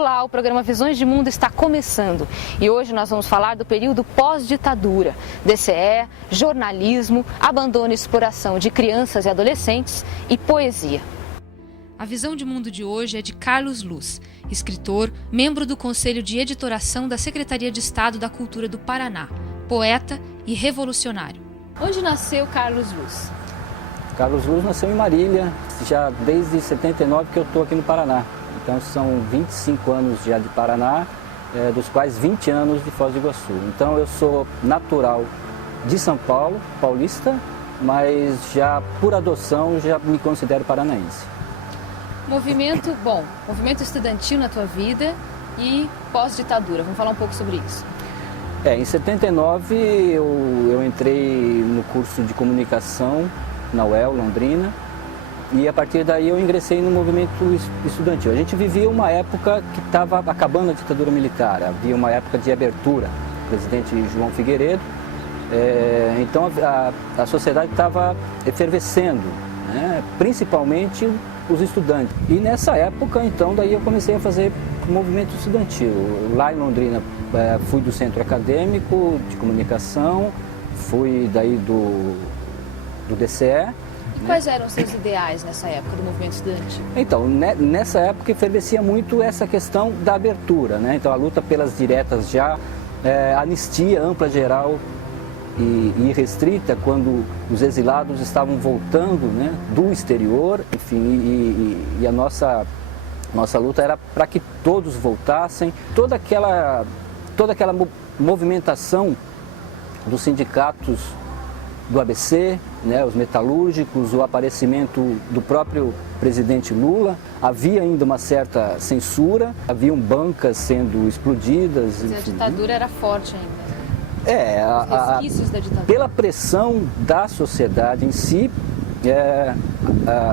Olá, o programa Visões de Mundo está começando e hoje nós vamos falar do período pós-ditadura, DCE, jornalismo, abandono e exploração de crianças e adolescentes e poesia. A Visão de Mundo de hoje é de Carlos Luz, escritor, membro do Conselho de Editoração da Secretaria de Estado da Cultura do Paraná, poeta e revolucionário. Onde nasceu Carlos Luz? Carlos Luz nasceu em Marília, já desde 79 que eu estou aqui no Paraná. Então são 25 anos já de Paraná, dos quais 20 anos de Foz do Iguaçu. Então eu sou natural de São Paulo, paulista, mas já por adoção já me considero paranaense. Movimento estudantil na tua vida e pós-ditadura, vamos falar um pouco sobre isso. Em 79 eu entrei no curso de comunicação na UEL, Londrina, e a partir daí eu ingressei no movimento estudantil. A gente vivia uma época que estava acabando a ditadura militar, havia uma época de abertura, o presidente João Figueiredo, então a sociedade estava efervescendo, né? Principalmente os estudantes. E nessa época, então, daí eu comecei a fazer movimento estudantil. Lá em Londrina fui do centro acadêmico de comunicação, fui daí do DCE. E quais eram os seus ideais nessa época do movimento estudantil? Então, nessa época efervescia muito essa questão da abertura, né? Então a luta pelas diretas já, anistia ampla, geral e irrestrita, quando os exilados estavam voltando, né, do exterior, enfim, e a nossa luta era para que todos voltassem. Toda aquela movimentação dos sindicatos do ABC, né, os metalúrgicos, o aparecimento do próprio presidente Lula, havia ainda uma certa censura, haviam bancas sendo explodidas. Mas enfim. A ditadura era forte ainda. Os resquícios da ditadura. Pela pressão da sociedade em si,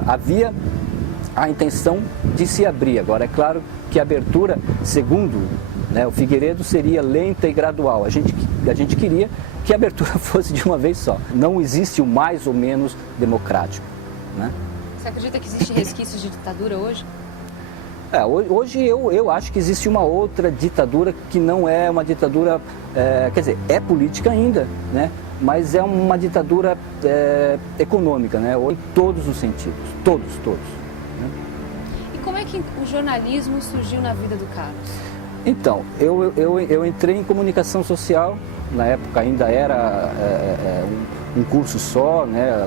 havia a intenção de se abrir. Agora, é claro que a abertura, segundo, né, o Figueiredo, seria lenta e gradual. A gente queria que a abertura fosse de uma vez só. Não existe o mais ou menos democrático, né? Você acredita que existe resquícios de ditadura hoje? Hoje eu acho que existe uma outra ditadura que não é uma ditadura, quer dizer, é política ainda, né? Mas é uma ditadura econômica, né? Em todos os sentidos, todos. Né? E como é que o jornalismo surgiu na vida do Carlos? Então, eu entrei em comunicação social, na época ainda era um curso só, né?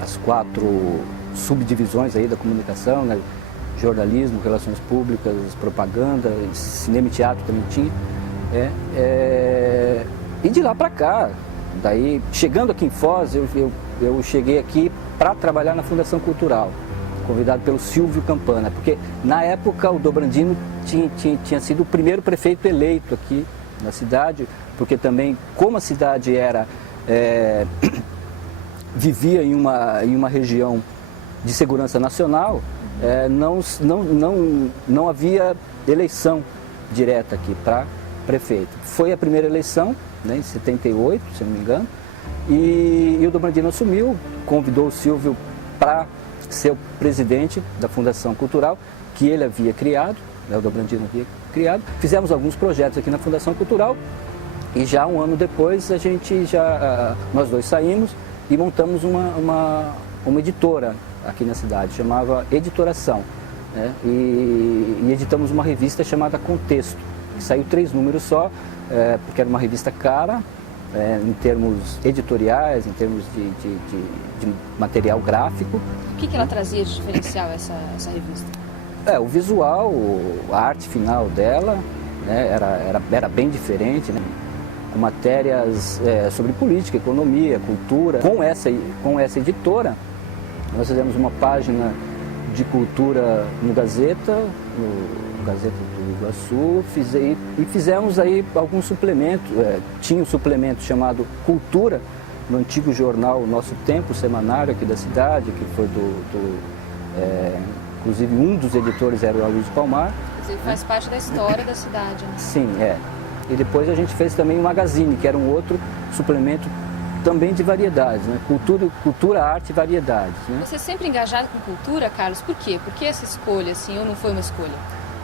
As 4 subdivisões aí da comunicação, né? Jornalismo, relações públicas, propaganda, cinema e teatro também tinha. E de lá para cá, daí chegando aqui em Foz, eu cheguei aqui para trabalhar na Fundação Cultural, convidado pelo Silvio Campana, porque na época o Dobrandino tinha sido o primeiro prefeito eleito aqui na cidade, porque também como a cidade vivia em uma região de segurança nacional, não havia eleição direta aqui para prefeito. Foi a primeira eleição, né, em 78, se não me engano, e o Dobrandino assumiu, convidou o Silvio para ser o presidente da Fundação Cultural, que ele havia criado, né, o Dobrandino havia criado. Fizemos alguns projetos aqui na Fundação Cultural e já um ano depois nós dois saímos e montamos uma editora aqui na cidade, chamava Editoração, né? E editamos uma revista chamada Contexto, que saiu 3 números só, porque era uma revista cara, em termos editoriais, em termos de material gráfico. O que ela trazia de diferencial, essa revista? O visual, a arte final dela, né, era bem diferente, né? Com matérias sobre política, economia, cultura. Com essa editora, nós fizemos uma página de cultura no Gazeta do Iguaçu, e fizemos aí alguns suplementos. Tinha um suplemento chamado Cultura, no antigo jornal Nosso Tempo, semanário aqui da cidade, que foi inclusive um dos editores era o Aloysio Palmar. Ele faz parte da história da cidade, né? Sim, E depois a gente fez também o Magazine, que era um outro suplemento também de variedades, né? Cultura, arte e variedades. Né? Você é sempre engajado com cultura, Carlos? Por quê? Por que essa escolha, assim, ou não foi uma escolha?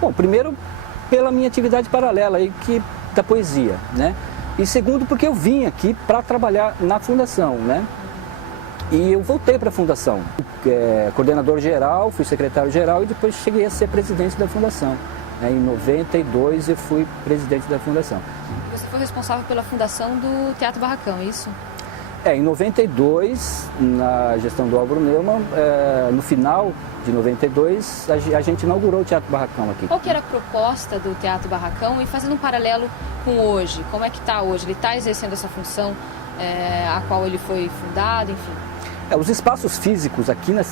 Bom, primeiro, pela minha atividade paralela aí, da poesia, né? E segundo, porque eu vim aqui para trabalhar na fundação, né? E eu voltei para a fundação, coordenador geral, fui secretário geral e depois cheguei a ser presidente da fundação. Em 92 eu fui presidente da fundação. Você foi responsável pela fundação do Teatro Barracão, é isso? Em 92, na gestão do Álvaro Neumann, no final de 92, a gente inaugurou o Teatro Barracão aqui. Qual que era a proposta do Teatro Barracão e fazendo um paralelo com hoje? Como é que está hoje? Ele está exercendo essa função a qual ele foi fundado, enfim? Os espaços físicos aqui na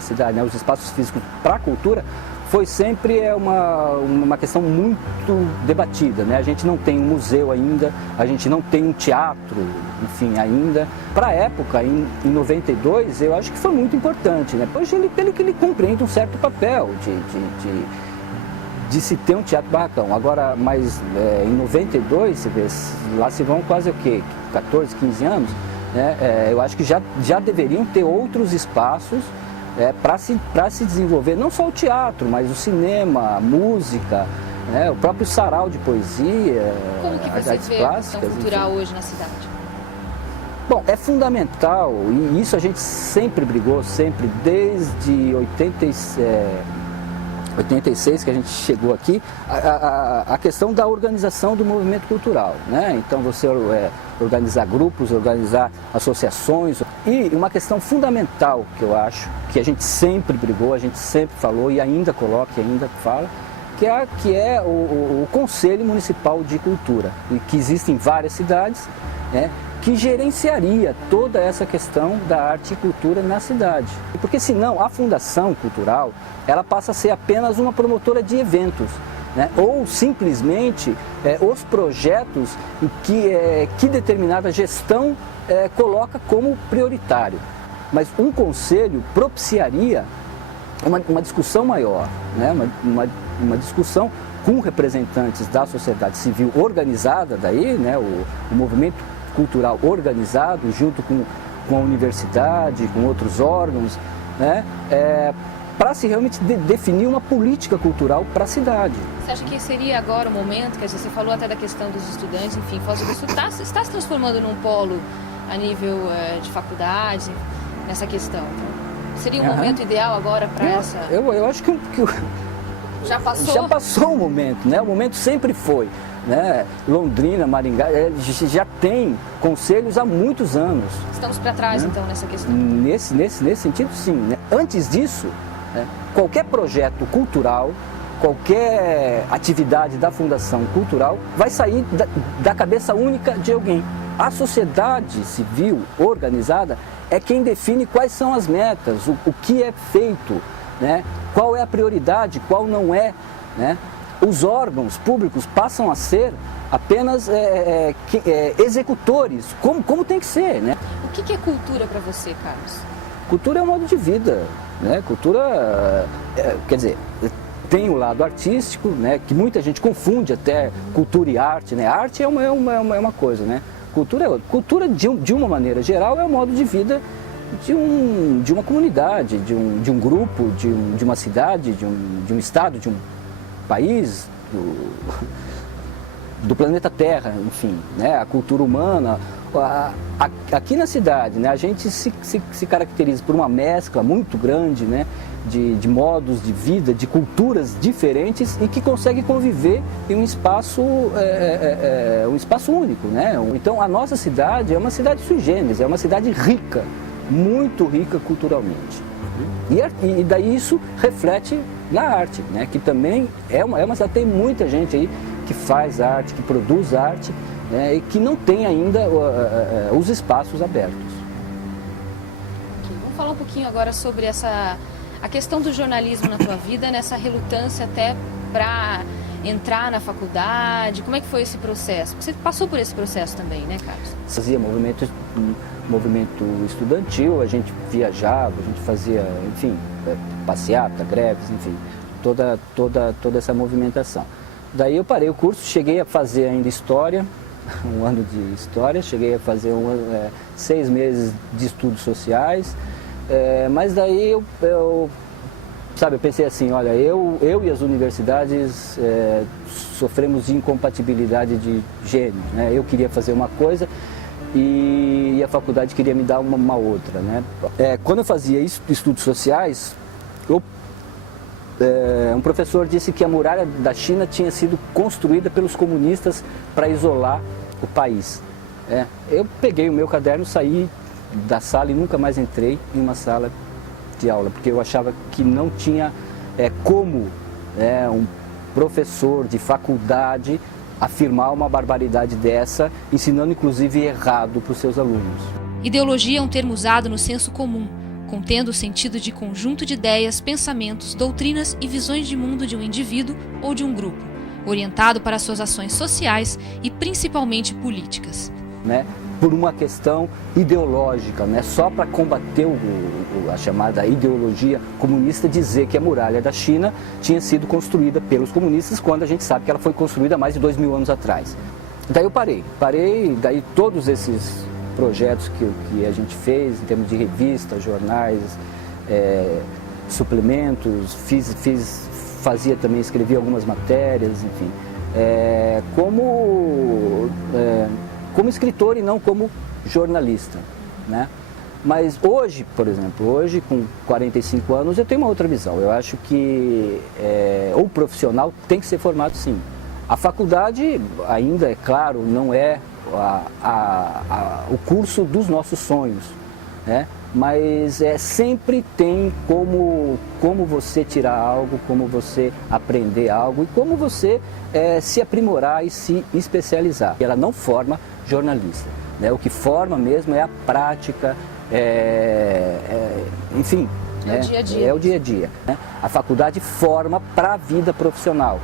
cidade, né, os espaços físicos para a cultura, foi sempre uma questão muito debatida, né? A gente não tem um museu ainda, a gente não tem um teatro, enfim, ainda. Para a época, em 92, eu acho que foi muito importante, né? Hoje ele compreende um certo papel de se ter um teatro barracão. Agora, mas em 92, você vê, lá se vão quase o quê? 14, 15 anos, né? Eu acho que já deveriam ter outros espaços para se desenvolver, não só o teatro, mas o cinema, a música, né, o próprio sarau de poesia, como que você artes vê plásticas. A questão cultural hoje na cidade? Bom, é fundamental, e isso a gente sempre brigou, sempre, desde 86 que a gente chegou aqui, a questão da organização do movimento cultural, né? Então você organizar grupos, organizar associações, e uma questão fundamental que eu acho, que a gente sempre brigou, a gente sempre falou e ainda coloca e ainda fala, que é o Conselho Municipal de Cultura, e que existe em várias cidades, né, que gerenciaria toda essa questão da arte e cultura na cidade. Porque senão a Fundação Cultural, ela passa a ser apenas uma promotora de eventos, né? Ou simplesmente os projetos que determinada gestão coloca como prioritário. Mas um conselho propiciaria uma discussão maior, né? uma discussão com representantes da sociedade civil organizada daí, né? o movimento cultural organizado junto com a universidade, com outros órgãos, né? Para se realmente definir uma política cultural para a cidade. Você acha que seria agora o momento, quer dizer, você falou até da questão dos estudantes, enfim, Foz do Iguaçu está se transformando num polo a nível de faculdades, nessa questão. Então, seria um momento ideal agora para essa... Eu acho que já passou? Já passou o momento, né? O momento sempre foi. Né? Londrina, Maringá, já tem conselhos há muitos anos. Estamos para trás, né? Então, nessa questão? Nesse sentido, sim. Né? Antes disso, né, qualquer projeto cultural, qualquer atividade da Fundação Cultural vai sair da cabeça única de alguém. A sociedade civil organizada é quem define quais são as metas, o que é feito, né? Qual é a prioridade, qual não é, né? Os órgãos públicos passam a ser apenas executores, como tem que ser, né? O que é cultura para você, Carlos? Cultura é um modo de vida, né? Cultura, quer dizer, tem o lado artístico, né? Que muita gente confunde até cultura e arte, né? Arte é uma coisa, né? Cultura é outra. Cultura, de uma maneira geral, é o modo de vida de uma comunidade, de um grupo, de uma cidade, de um estado, de um país, do planeta Terra, enfim, né? A cultura humana. Aqui na cidade, né? A gente se caracteriza por uma mescla muito grande, né? De modos de vida, de culturas diferentes e que consegue conviver em um espaço único, né? Então a nossa cidade é uma cidade sui generis, é uma cidade rica, muito rica culturalmente. E daí isso reflete na arte, né? Que também tem muita gente aí que faz arte, que produz arte, né? E que não tem ainda os espaços abertos. Okay. Vamos falar um pouquinho agora sobre a questão do jornalismo na tua vida, nessa relutância até para entrar na faculdade. Como é que foi esse processo? Você passou por esse processo também, né, Carlos? Fazia movimento estudantil, a gente viajava, a gente fazia, enfim, passeata, greves, enfim, toda essa movimentação. Daí eu parei o curso, cheguei a fazer ainda História, um ano de história, cheguei a fazer 6 meses de estudos sociais, mas daí eu pensei assim, olha, eu e as universidades sofremos de incompatibilidade de gênios, né? Eu queria fazer uma coisa e a faculdade queria me dar uma outra, né? Quando eu fazia estudos sociais, um professor disse que a muralha da China tinha sido construída pelos comunistas para isolar o país. Eu peguei o meu caderno, saí da sala e nunca mais entrei em uma sala de aula, porque eu achava que não tinha como um professor de faculdade afirmar uma barbaridade dessa, ensinando inclusive errado para os seus alunos. Ideologia é um termo usado no senso comum, contendo o sentido de conjunto de ideias, pensamentos, doutrinas e visões de mundo de um indivíduo ou de um grupo, orientado para suas ações sociais e principalmente políticas. Por uma questão ideológica, só para combater a chamada ideologia comunista, dizer que a muralha da China tinha sido construída pelos comunistas, quando a gente sabe que ela foi construída há mais de 2000 anos atrás. Daí eu parei, daí todos esses projetos que a gente fez, em termos de revistas, jornais, suplementos, fazia também, escrevia algumas matérias, enfim, como escritor e não como jornalista, né? Mas hoje, por exemplo, hoje com 45 anos, eu tenho uma outra visão. Eu acho que o profissional tem que ser formado sim. A faculdade ainda, é claro, não é o curso dos nossos sonhos, né? Mas sempre tem como você tirar algo, como você aprender algo e como você se aprimorar e se especializar. Ela não forma jornalista, né? O que forma mesmo é a prática, enfim, o dia a dia. É o dia a dia, né? A faculdade forma para a vida profissional.